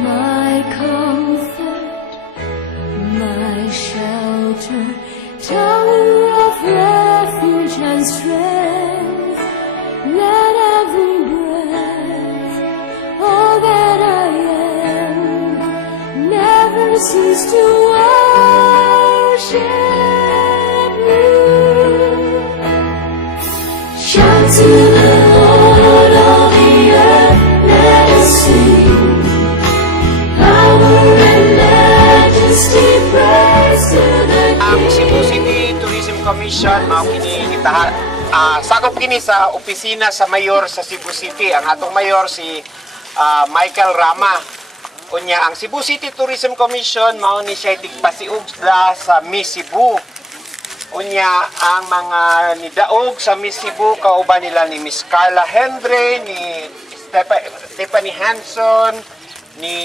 my comfort, my shelter, tower of refuge and strength. Let every breath, all that I am, never cease to worship you. Shout to the Lord, all the earth, let us sing. Power and majesty, praise to the Ang King. Cebu City Tourism Commission mao kini kita sakop kini sa opisina sa mayor sa Cebu City. Ang atong mayor si Michael Rama. Unya ang Cebu City Tourism Commission mao ni siya tigpasiugda sa Miss Cebu. Unya ang mga nidaog sa Miss Cebu kauban nila ni Miss Carla Hendry, ni Stephanie Hanson, ni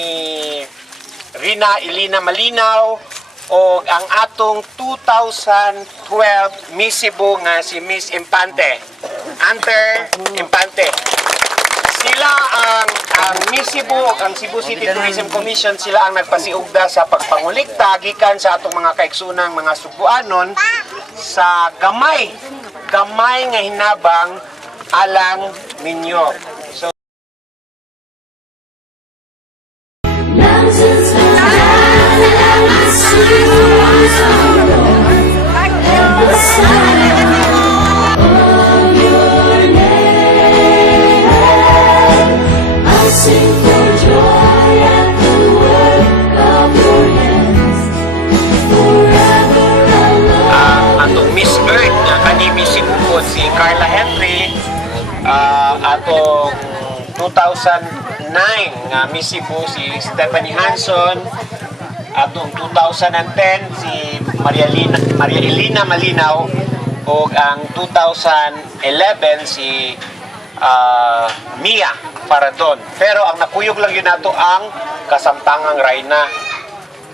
Rina Elina Malinaw, o ang atong 2012 Miss Cebu nga si Miss Impante, Hunter Impante. Sila ang Miss Cebu, ang Cebu City Tourism Commission, sila ang nagpasiugda sa pagpangulikta gikan sa atong mga kaigsunang mga Subuanon sa gamay nga hinabang alang ninyo. So Mountains will rise and the seas will roar at the sound of your name. I'll sing for joy at the work of your hands. Forever I'll atong Miss Earth nga kani Miss Cebu po si Carla Henry, atong 2009 nga Miss Cebu si Stephanie Hanson, atong 2010 si Maria Elina Malinaw, o ang 2011 si Mia Paradon. Pero ang nakuyog lang yun nato ang kasamtangang Rayna,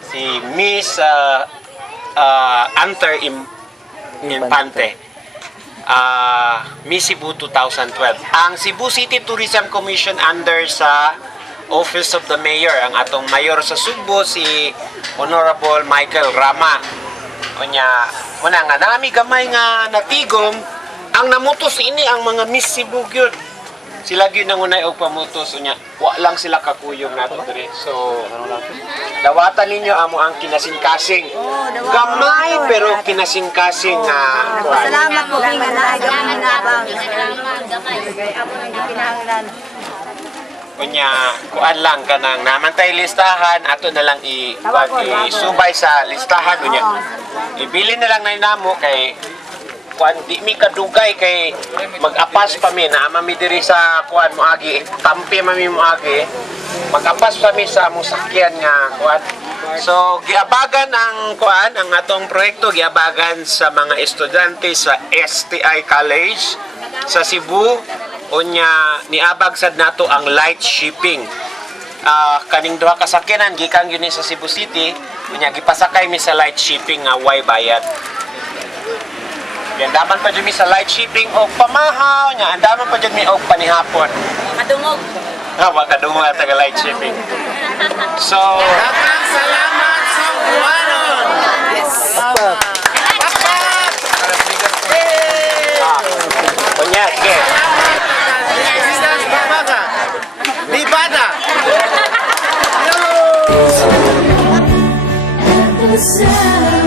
si Miss Hunter Impante. Miss Cebu 2012. Ang Cebu City Tourism Commission under sa Office of the Mayor, ang atong mayor sa Subo si Honorable Michael Rama. Kunya, muna nga nami gamay nga natigom, ang namutos ini ang mga Miss Cebu gyud. Sila gyud nang unay og pamutos unya. Wa lang sila kakuyog nato diri. So, dawatan ninyo amo ang kinasingkasing. Gamay pero kinasingkasing nga. Salamat po kay salamat nabang. Kunya, kuan lang kanang namantay listahan, ato na lang isubay sa listahan unya. Ibili na lang na namo kay kuan di mi kadugay kay mag-apas pa mi na mi diri sa kuan moagi, tampi mi moagi. Mag-apas pa mi sa among sakyan nga kuan. So giabagan ang kuan, ang atong proyekto giabagan sa mga estudyante sa STI College sa Cebu. Unya niabag sad nato ang light shipping. Kaning duha ka sakyanan gikan gyud sa Cebu City, unya gipasakay mi sa light shipping nga way bayad. Yan daman pa jud mi sa light shipping og pamahaw nya, andaman pa jud mi og panihapon. Kadungog. Wa kadungog ata ka light shipping. So, daghang salamat sa buwanon. Yes. Unya, sige. Libada. the sound